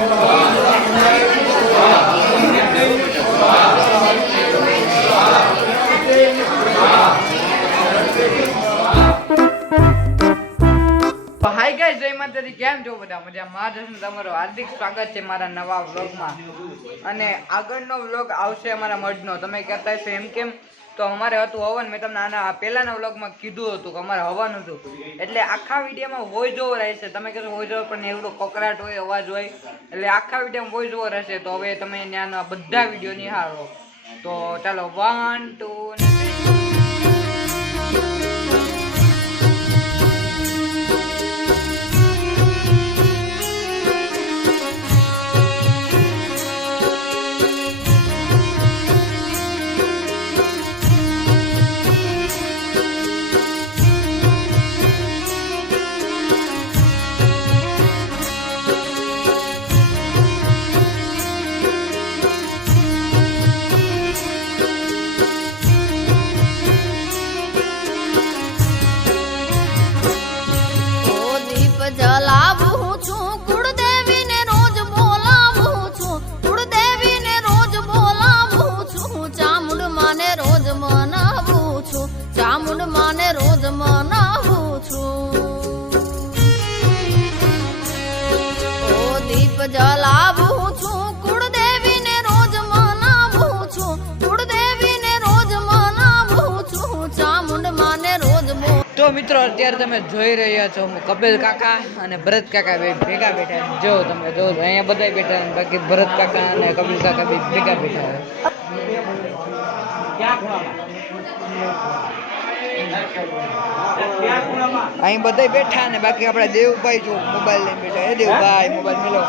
Hi guys, જય માતાજી. કેમ છો બધા? મજામાં? તમારું હાર્દિક સ્વાગત છે મારા નવા વ્લોગમાં. અને આગળનો વ્લોગ આવશે અમારા મઢનો. તમે કહેતા હશો એમ કેમ? તો અમારે હતું હવન. મેં તમને આના પહેલાના વ્લોગમાં કીધું હતું કે અમારે હવન હતું, એટલે આખા વિડીયોમાં વોઇસ ઓવર રહેશે. તમે કહેશો વોઇસ ઓવર પણ એવડો કકરાટ હોય, અવાજ હોય, એટલે આખા વિડીયોમાં વોઇસ ઓવર રહેશે. તો હવે તમે ત્યાંના બધા વિડીયો નિહાળો. તો ચાલો 1 2 જલાવું છું કુળદેવીને રોજ બોલાવું છું, કુળદેવીને રોજ બોલાવું છું, ચામુંડ માને રોજ મનાવું છું, ચામુંડ માને રોજ મનાવું છું. ઓ દીપ જલાવું છું કુળદેવીને રોજ મનાવું છું, કુળદેવીને રોજ મનાવું છું, ચામુંડ માને રોજ. તો મિત્રો અત્યારે તમે જોઈ રહ્યા છો કપિલ કાકા અને ભરત કાકા ભેગા બેઠા. જો તમે જો અહીંયા બધા બેઠા, બાકી ભરત કાકા અને કપિલ કાકા ભેગા બેઠા. અહીં બધા બેઠા ને બાકી આપડા દેવભાઈ જો મોબાઈલ લઈને બેઠા. એ દેવભાઈ મોબાઈલ મેલો.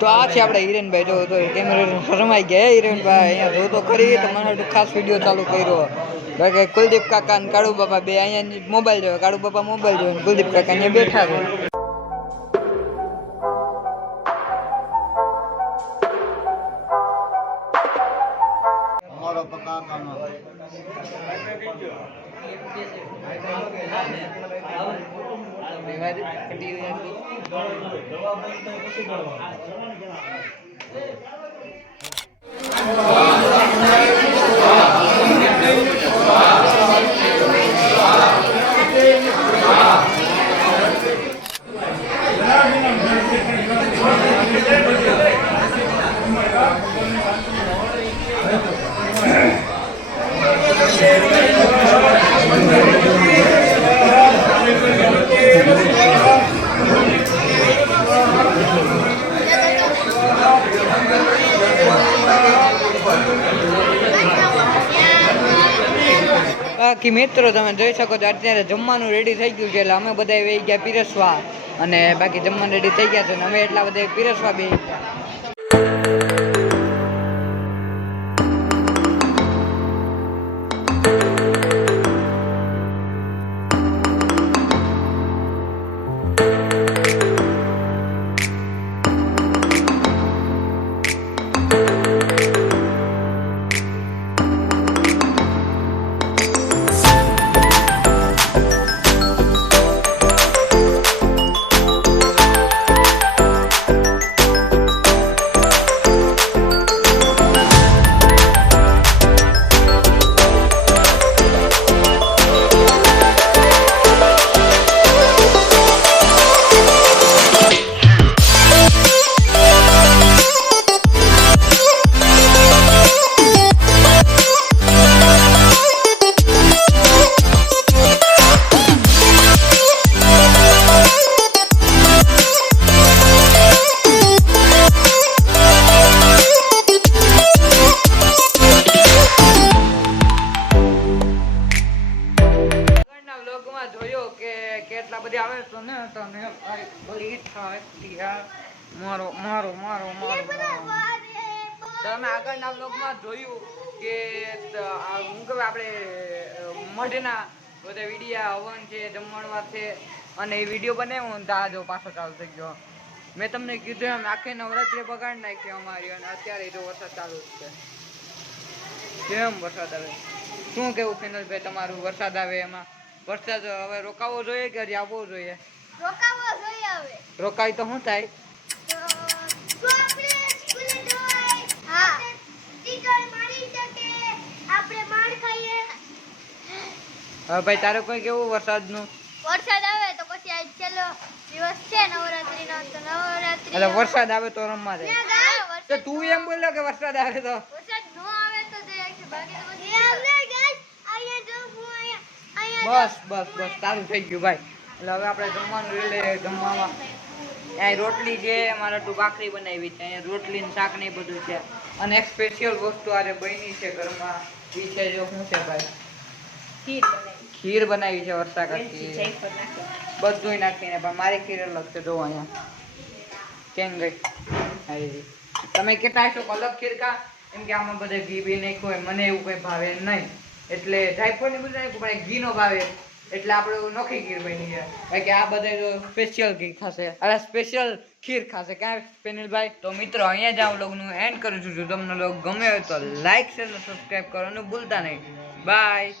તો આ છે આપણે હિરેનભાઈ. જો તો કેમેરા શરમાઈ ગયા. હિરેનભાઈ અહીંયા જો તો ખરી, તમારે ખાસ વિડીયો ચાલુ કર્યો. બાકી કુલદીપ કાકા અને કાળુ બાપા બે અહીંયા મોબાઈલ જોવે. કાળુ બાપા મોબાઈલ જોવે, કુલદીપ કાકા અહીંયા બેઠા છે. બાકી મિત્રો તમે જોઈ શકો છો અત્યારે જમવાનું રેડી થઈ ગયું છે, એટલે અમે બધા વહી ગયા પીરસવા. અને બાકી જમવાનું રેડી થઈ ગયા છે ને અમે એટલા બધા પીરસવા બેસી ગયા. કેટલા બધી આવે તો ને તને બળી થાય મારો મારો મારો મારો. તમે આગળના વ્લોગમાં જોયું કે હું કહે આપણે મઢના બધા વિડીયા હવન છે, જમણવાર છે, અને એ વિડીયો બનાવ્યો ને આ જો પાછો ચાલુ થઈ ગયો. મેં તમને કીધું એમ આખી નવરાત્રી બગાડ નાખી અમારી, અને અત્યારે જો વરસાદ ચાલુ જ છે. કેમ વરસાદ આવે શું કેવું ફિનલભાઈ તમારું વરસાદ આવે એમાં? વરસાદ હવે રોકાવો જોઈએ કે હજી આવવો જોઈએ? રોકાવો જોઈએ હવે. રોકાય તો શું થાય? તો આપણે સ્કૂલે જવાય. હા. ટીચર મારી શકે. આપણે માર ખાઈએ. હવે ભાઈ તારે કોઈ કેવું વરસાદનું? વરસાદ આવે તો પછી આજ છેલ્લો દિવસ છે નવરાત્રીનો તો નવરાત્રી. એટલે વરસાદ આવે તો રમવા જાય. હા, તો તું એમ બોલ્યો કે વરસાદ આવે તો? વરસાદ નો આવે તો જાય છે બાકી તો પછી એમને ગાઈસ અહીંયા જો હું અહીંયા બસ સારું થઈ ગયું ભાઈ. એટલે હવે આપણે જમવાનું લઈ લઈએ. જમવામાં અહીં રોટલી છે, મારા તું ભાખરી બનાવી છે, અહીંયા રોટલી ને શાક ને એ બધું છે. અને એક સ્પેશિયલ વસ્તુ આજે બની છે ઘરમાં, ઈ છે જો શું છે ભાઈ? ખીર બનાવી છે વર્ષાકાઠી, બધું નાખીને. પણ મારી ખીર અલગ છે, જો અહીંયા કેમ ગઈ આવી. તમે કેટલા છો અલગ ખીર કા? એમ કે આમાં બધે ઘી બી નાખ્યું હોય, મને એવું કઈ ભાવે નહીં, એટલે ડ્રાયફ્રૂટ ને બધું નાખ્યું પણ ઘી નો ભાવે, એટલે આપણે નોખી ખીર બની છે. કારણ કે આ બધે સ્પેશિયલ ઘી ખાશે, અરે સ્પેશિયલ ખીર ખાશે. ક્યાં પેનિલભાઈ? તો મિત્રો અહીંયા જ આ વ્લોગનું એન્ડ કરું છું. જો તમને વ્લોગ ગમે હોય તો લાઈક શેર અને સબસ્ક્રાઇબ કરવાનું ભૂલતા નહીં. બાય.